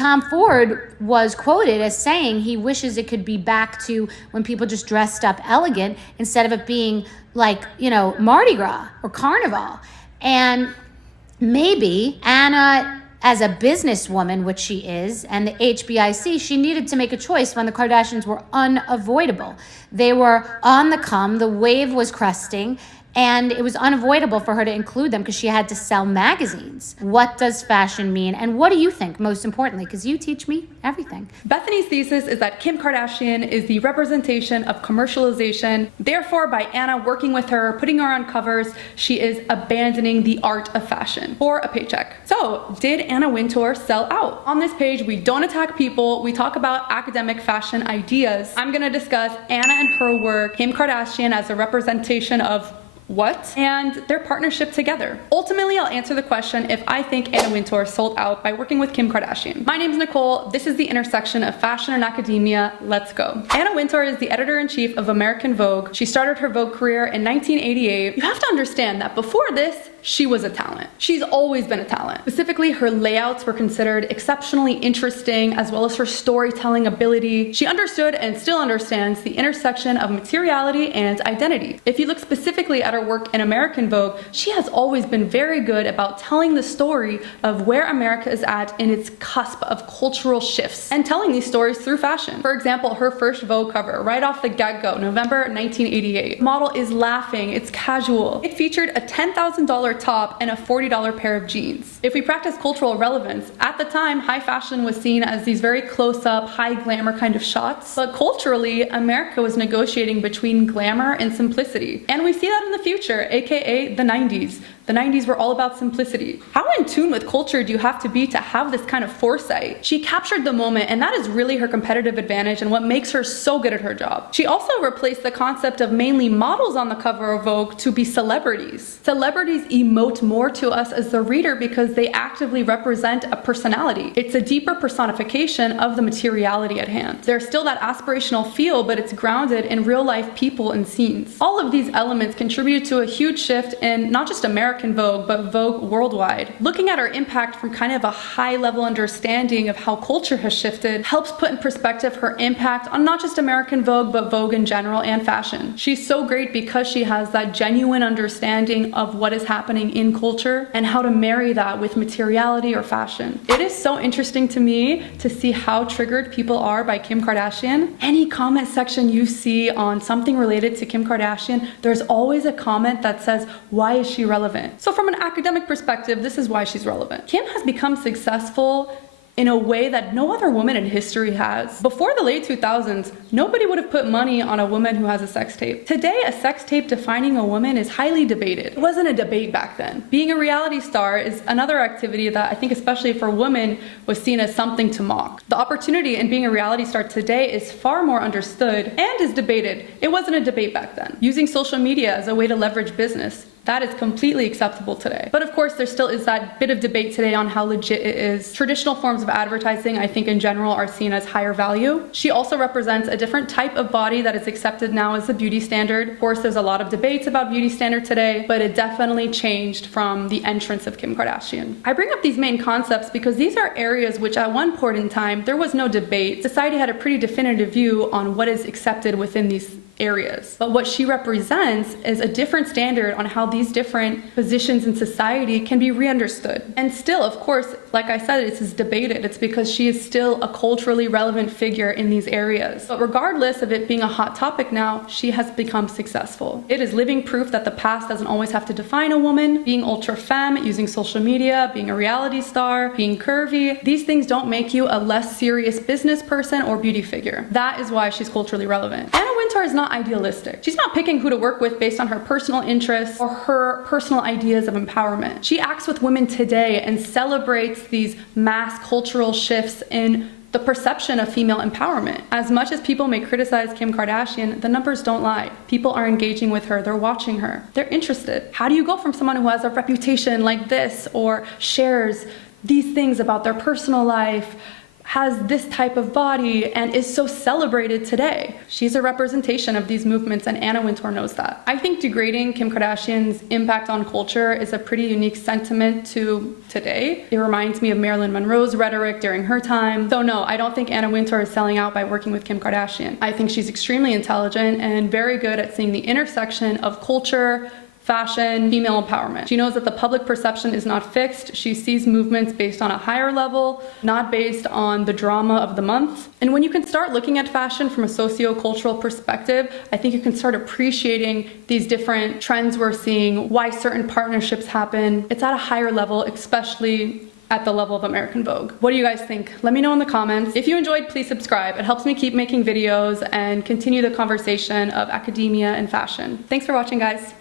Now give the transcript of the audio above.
Tom Ford was quoted as saying he wishes it could be back to when people just dressed up elegant instead of it being like, Mardi Gras or Carnival. And maybe Anna, as a businesswoman, which she is, and the HBIC, she needed to make a choice when the Kardashians were unavoidable. They were on the come, the wave was cresting, and it was unavoidable for her to include them because she had to sell magazines. What does fashion mean? And what do you think, most importantly? Because you teach me everything. Bethany's thesis is that Kim Kardashian is the representation of commercialization. Therefore, by Anna working with her, putting her on covers, she is abandoning the art of fashion for a paycheck. So, did Anna Wintour sell out? On this page, we don't attack people. We talk about academic fashion ideas. I'm gonna discuss Anna and her work, Kim Kardashian as a representation of what? And their partnership together. Ultimately, I'll answer the question if I think Anna Wintour sold out by working with Kim Kardashian. My name is Nicole. This is the intersection of fashion and academia. Let's go. Anna Wintour is the editor-in-chief of American Vogue. She started her Vogue career in 1988. You have to understand that before this, she was a talent. She's always been a talent. Specifically, her layouts were considered exceptionally interesting, as well as her storytelling ability. She understood and still understands the intersection of materiality and identity. If you look specifically at her work in American Vogue, she has always been very good about telling the story of where America is at in its cusp of cultural shifts and telling these stories through fashion. For example, her first Vogue cover, right off the get-go, November 1988. The model is laughing, it's casual. It featured a $10,000 top and a $40 pair of jeans. If we practice cultural relevance, at the time, high fashion was seen as these very close-up, high glamour kind of shots. But culturally, America was negotiating between glamour and simplicity. And we see that in the future, aka the 90s. The 90s were all about simplicity. How in tune with culture do you have to be to have this kind of foresight? She captured the moment, and that is really her competitive advantage and what makes her so good at her job. She also replaced the concept of mainly models on the cover of Vogue to be celebrities. Celebrities emote more to us as the reader because they actively represent a personality. It's a deeper personification of the materiality at hand. There's still that aspirational feel, but it's grounded in real life people and scenes. All of these elements contributed to a huge shift in not just American Vogue, but Vogue worldwide. Looking at her impact from kind of a high level understanding of how culture has shifted helps put in perspective her impact on not just American Vogue, but Vogue in general and fashion. She's so great because she has that genuine understanding of what is happening in culture and how to marry that with materiality or fashion. It is so interesting to me to see how triggered people are by Kim Kardashian. Any comment section you see on something related to Kim Kardashian, there's always a comment that says, why is she relevant? So from an academic perspective, this is why she's relevant. Kim has become successful in a way that no other woman in history has. Before the late 2000s, nobody would have put money on a woman who has a sex tape. Today, a sex tape defining a woman is highly debated. It wasn't a debate back then. Being a reality star is another activity that I think, especially for women, was seen as something to mock. The opportunity in being a reality star today is far more understood and is debated. It wasn't a debate back then. Using social media as a way to leverage business, that is completely acceptable today. But of course, there still is that bit of debate today on how legit it is. Traditional forms of advertising, I think in general, are seen as higher value. She also represents a different type of body that is accepted now as the beauty standard. Of course, there's a lot of debates about beauty standard today, but it definitely changed from the entrance of Kim Kardashian. I bring up these main concepts because these are areas which at one point in time, there was no debate. Society had a pretty definitive view on what is accepted within these areas. But what she represents is a different standard on how these different positions in society can be re-understood. And still, of course, like I said, it is debated. It's because she is still a culturally relevant figure in these areas. But regardless of it being a hot topic now, she has become successful. It is living proof that the past doesn't always have to define a woman. Being ultra femme, using social media, being a reality star, being curvy, these things don't make you a less serious business person or beauty figure. That is why she's culturally relevant. Anna Wintour is not idealistic. She's not picking who to work with based on her personal interests or her personal ideas of empowerment. She acts with women today and celebrates these mass cultural shifts in the perception of female empowerment. As much as people may criticize Kim Kardashian, the numbers don't lie. People are engaging with her, they're watching her, they're interested. How do you go from someone who has a reputation like this or shares these things about their personal life? has this type of body and is so celebrated today. She's a representation of these movements, and Anna Wintour knows that. I think degrading Kim Kardashian's impact on culture is a pretty unique sentiment to today. It reminds me of Marilyn Monroe's rhetoric during her time. So no, I don't think Anna Wintour is selling out by working with Kim Kardashian. I think she's extremely intelligent and very good at seeing the intersection of culture, fashion, female empowerment. She knows that the public perception is not fixed. She sees movements based on a higher level, not based on the drama of the month. And when you can start looking at fashion from a socio-cultural perspective, I think you can start appreciating these different trends we're seeing, why certain partnerships happen. It's at a higher level, especially at the level of American Vogue. What do you guys think? Let me know in the comments. If you enjoyed, please subscribe. It helps me keep making videos and continue the conversation of academia and fashion. Thanks for watching, guys.